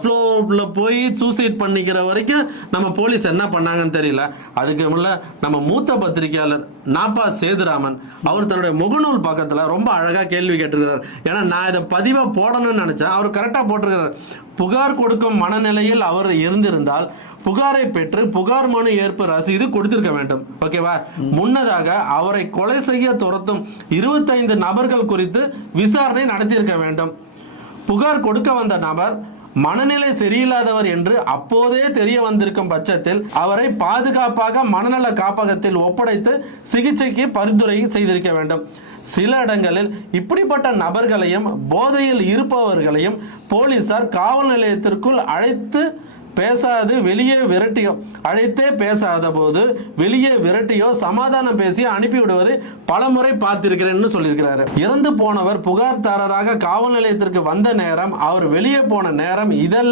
First ஃப்ளோர்ல போய் suicide பண்ணிக்கிற வரைக்கும் நம்ம போலீஸ் என்ன பண்ணாங்கன்னு தெரியல. அதுக்கு முன்ன நம்ம மூத்த பத்திரிகையாளர் நாப்பா சேதுராமன் அவர் தன்னுடைய முகநூல் பக்கத்துல ரொம்ப அழகா கேள்வி கேட்டிருக்கிறார். ஏன்னா நான் இதை பதிவா போடணும்னு நினைச்சேன், அவர் கரெக்டா போட்டிருக்கிறார். புகார் கொடுக்கும் மனநிலையில் அவர் இருந்திருந்தால் புகாரை பெற்று புகார் மனு ஏற்பு ரசீது கொடுத்திருக்க வேண்டும். ஓகேவா? முன்னதாக அவரை கொலை செய்ய துரத்தும் 25 நபர்கள் குறித்து விசாரணை நடத்தியிருக்க வேண்டும். புகார் கொடுக்க வந்த நபர் மனநிலை சரியில்லாதவர் என்று அப்போதே தெரிய வந்திருக்கும் பட்சத்தில் அவரை பாதுகாப்பாக மனநல காப்பகத்தில் ஒப்படைத்து சிகிச்சைக்கு பரிந்துரை செய்திருக்க வேண்டும். சில இடங்களில் இப்படிப்பட்ட நபர்களையும் போதையில் இருப்பவர்களையும் போலீசார் காவல் நிலையத்திற்குள் அழைத்து பேசாது வெளியே விரட்டியோ அழைத்தே பேசாத போது வெளியே விரட்டியோ சமாதானம் பேசி அனுப்பிவிடுவது பல முறை பார்த்திருக்கிறேன்னு சொல்லியிருக்கிறாரு. இறந்து போனவர் புகார்தாரராக காவல் நிலையத்திற்கு வந்த நேரம், அவர் வெளியே போன நேரம், இதெல்லாம்